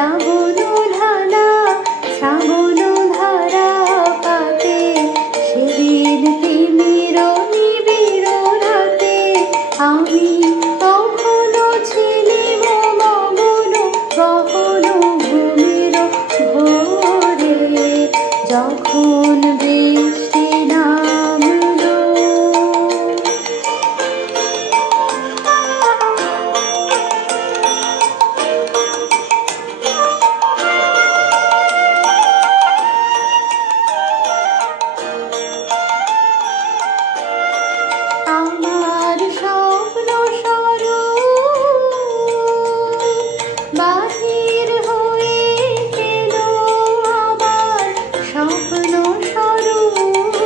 শ্রাবণ ঢালা শ্রাবণ ধারা পাতে সেদিন তিমির নিবিড় রাতে আমি তখনো ছিলিম মগন গহন ঘুমের ঘোরে যখন বৃষ্টি নামলো। আমার স্বপ্ন স্বরূপ বাহির হয়ে এলো, আমার স্বপ্ন স্বরূপ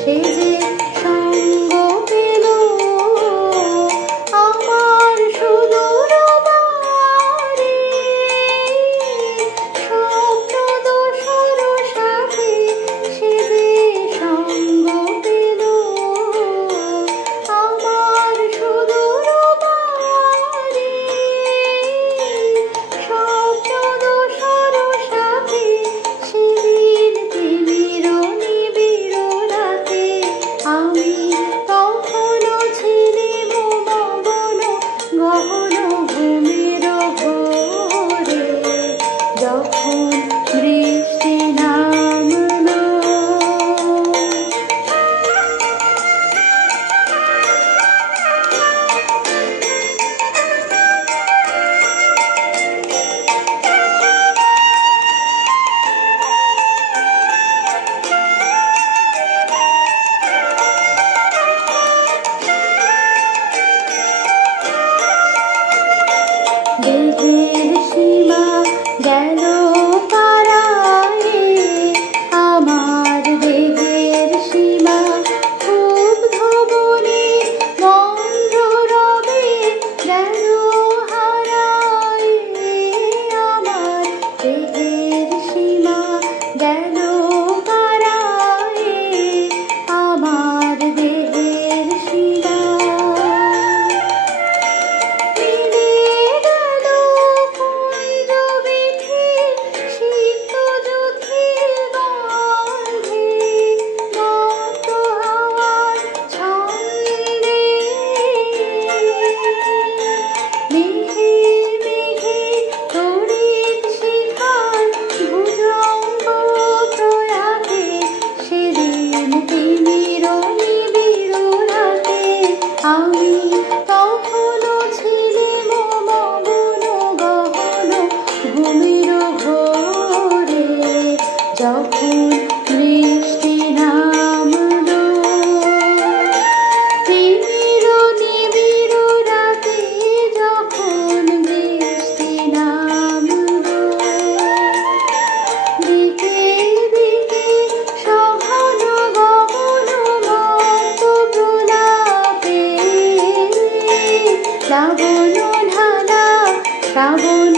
সে যে সঙ্গ পেল আমার সুদূর বারে স্বপ্ন দোসর সাথে সে যে সঙ্গ পেল আমার সুদূর বারে স্বপ্ন দোসর সাথে সেদিন তিমির নিবিড় রাতে আমি তখনো ছিলিম মগন গহন ঘুমের ঘোরে যখন বৃষ্টি নামলো। দেহের সীমা গেল পারায়ে, আমার দেহের সীমা ক্ষুব্ধ বনে গন্ধ রবে গেল হারায়ে, আমার দেহের সীমা গেল পারায়ে, আমার দেহের সীমা মিলে গেল কুঞ্জ বিথি সিক্ত যুথির গন্ধে মত্ত হাওয়ার ছন্দে মেঘে মেঘে তড়িৎ শিখার ভুজঙ্গ প্রয়াতে সেদিন তিমির নিবিড় রাতে আমি তখনো ছিলিম মগন গহন ঘুমের ঘোরে যখন বৃষ্টি নামলো। তিমির নিবিড় রাতে যখন বৃষ্টি নামলো, দিকে দিকে সঘন গগন মত্ত প্রলাপে শ্রাবণ ঢালা শ্রাবণ